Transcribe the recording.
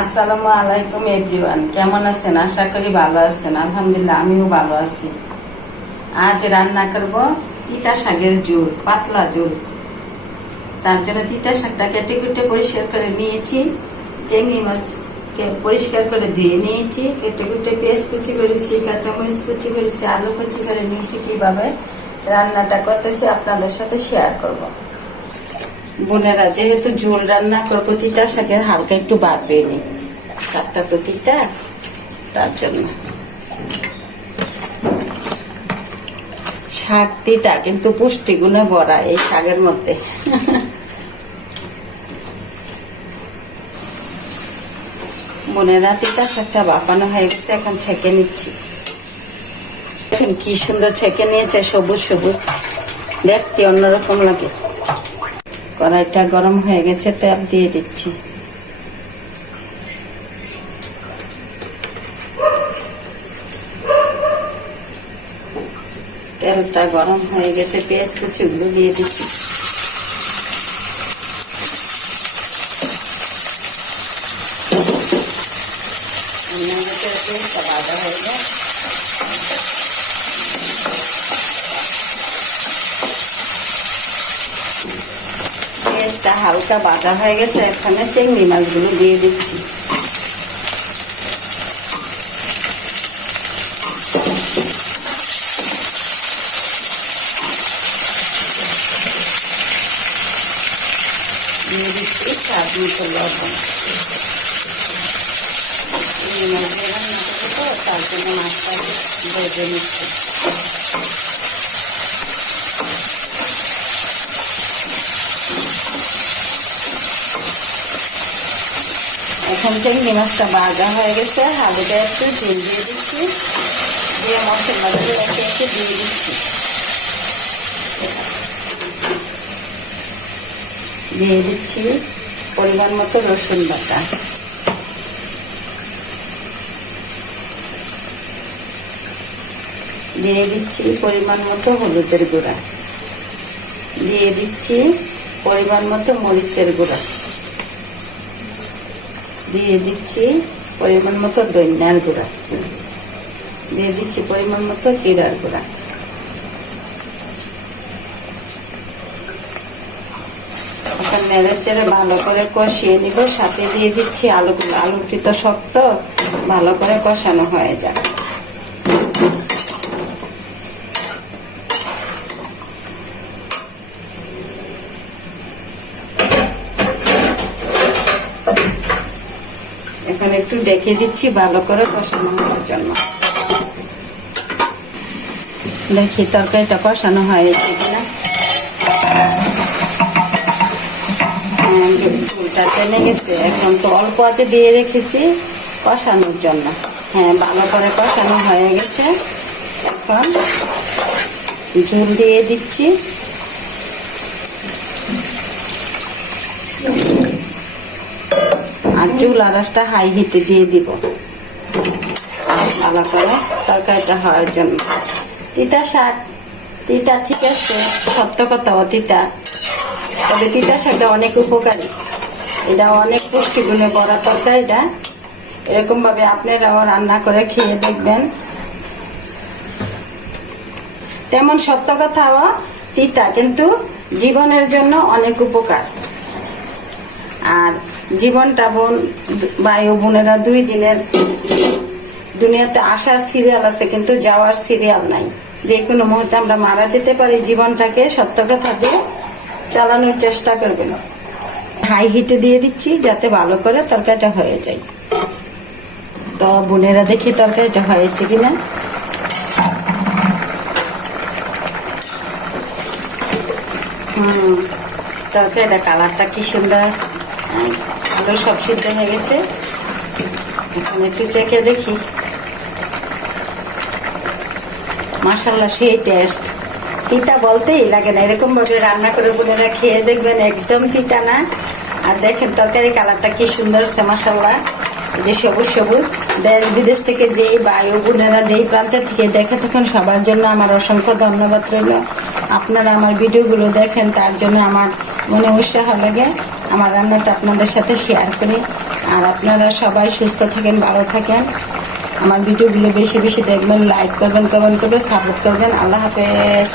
আসসালামু আলাইকুম এভরিওয়ান, কেমন আছেন? আশা করি ভালো আছেন। আলহামদুলিল্লাহ আমিও ভালো আছি। আজ রান্না করব তিতা শাকের ঝোল, পাতলা ঝোল। তার জন্য তিতা শাকটা কেটে কুটে পরিষ্কার করে নিয়েছি। চিংড়ি মাছকে পরিষ্কার করে ধুয়ে নিয়েছি, কেটে কুটে পেঁয়াজ কুচি করেছি, কাঁচামরিচ কুচি করেছি, আলু কুচি করে নিয়েছি। কিভাবে রান্নাটা করতেছি আপনাদের সাথে শেয়ার করব। বোনেরা, যেহেতু ঝোল রান্না করবো তিতা শাকের, হালকা একটু বাড়বে নি, শাকটা তো তিতা, তার জন্য। শাক তিতা কিন্তু পুষ্টিগুণে ভরা এই শাকের মধ্যে। বোনেরা, তিতা শাকটা বাপানো হয়ে গেছে, এখন ছেঁকে নিচ্ছি। দেখুন কি সুন্দর ছেঁকে নিয়েছে, সবুজ সবুজ, দেখতে অন্যরকম লাগে। কড়াইটা গরম হয়ে গেছে, তেল দিয়ে দিচ্ছি। তেলটা গরম হয়ে গেছে, পেঁয়াজ কুচিগুলো দিয়ে দিচ্ছি। ভাজা হয়ে যায়, পেঁয়াজটা হালকা ভাজা হয়ে গেছে, এখানে চিংড়ি মাছগুলো দিয়ে দিচ্ছি। দিয়ে দিচ্ছি স্বাদ মতো লবণ। চিংড়ি মাছ দিয়ে রান্না করবো, তার জন্য মাছটা ভেজে নিচ্ছি। এখন চিংড়ি মাছটা ভাজা হয়ে গেছে, হালকা একটু ঝোল দিয়ে দিচ্ছি, দিয়ে মশলা দিয়ে একে একে দিয়ে দিচ্ছি। দিয়ে দিচ্ছি পরিমাণ মতো রসুন বাটা, দিয়ে দিচ্ছি পরিমাণ মতো হলুদের গুঁড়া, দিয়ে দিচ্ছি পরিমাণ মতো মরিচের গুঁড়া, দিয়ে দিচ্ছি পরিমাণ মতো ধনিয়ার গুঁড়া, দিয়ে দিচ্ছি পরিমাণ মতো জিরার গুঁড়া। এখন নেড়ে চেড়ে ভালো করে কষিয়ে নিব। সাথে দিয়ে দিচ্ছি আলুগুলো। আলুটি তো শক্ত, ভালো করে কষানো হয়ে যায়। এখন একটু ডেকে দিচ্ছি ভালো করে কষানো হওয়ার জন্য। দেখি তরকারিটা কষানো হয়েছে কিনা। ঝোলটা টেনে গেছে, এখন তো অল্প আছে দিয়ে রেখেছি কষানোর জন্য। হ্যাঁ, ভালো করে কষানো হয়ে গেছে। এখন ঝোল দিয়ে দিচ্ছি। আর চুল আঁচটা হাই হিটে দিয়ে দিব ভালো করে তরকারিটা হওয়ার জন্য। তিতা শাক, তিতা ঠিক আছে, সত্য কথা তিতা, তবে তিতা শাকটা অনেক উপকারী। এটা অনেক পুষ্টিগুণে ভরা তরকারিটা। এরকম ভাবে আপনারাও রান্না করে খেয়ে দেখবেন। তেমন সত্য কথাও তিতা, কিন্তু জীবনের জন্য অনেক উপকার। আর জীবনটা ভাই ও বোনেরা, 2 দিনের দুনিয়াতে আসার সিরিয়াল আছে, কিন্তু যাওয়ার সিরিয়াল নাই। যে কোনো মুহূর্তে আমরা মারা যেতে পারি। জীবনটাকে সত্য কথা দিয়ে চালানোর চেষ্টা করবেন। হাই হিটে দিয়ে দিচ্ছি যাতে ভালো করে তরকারিটা হয়ে যায়। তো বোনেরা, দেখি তরকারিটা হয়েছে কিনা। তরকারিটা কালারটা কি সুন্দর আসছে। আলু সব সিদ্ধ হয়ে গেছে। এখন একটু চেখে দেখি। মাশাআল্লাহ, সেই টেস্ট। তিতা বলতেই লাগে না। এরকম ভাবে রান্না করে বোনেরা খেয়ে দেখবেন, একদম তিতা না। আর দেখেন তরকারি কালারটা কি সুন্দর হচ্ছে, মাশাআল্লাহ। যে সবুজ সবুজ। দেশ বিদেশ থেকে যেই ভাই ও বোনেরা যেই প্রান্তে থেকে দেখে থাকেন, সবার জন্য আমার অসংখ্য ধন্যবাদ রইল। আপনারা আমার ভিডিওগুলো দেখেন, তার জন্য আমার মনে উৎসাহ লাগে। আমার রান্নাটা আপনাদের সাথে শেয়ার করি। আর আপনারা সবাই সুস্থ থাকেন, ভালো থাকেন। আমার ভিডিওগুলো বেশি বেশি দেখবেন, লাইক করবেন, কমেন্ট করবেন, সাপোর্ট করবেন। আল্লাহ হাফেজ।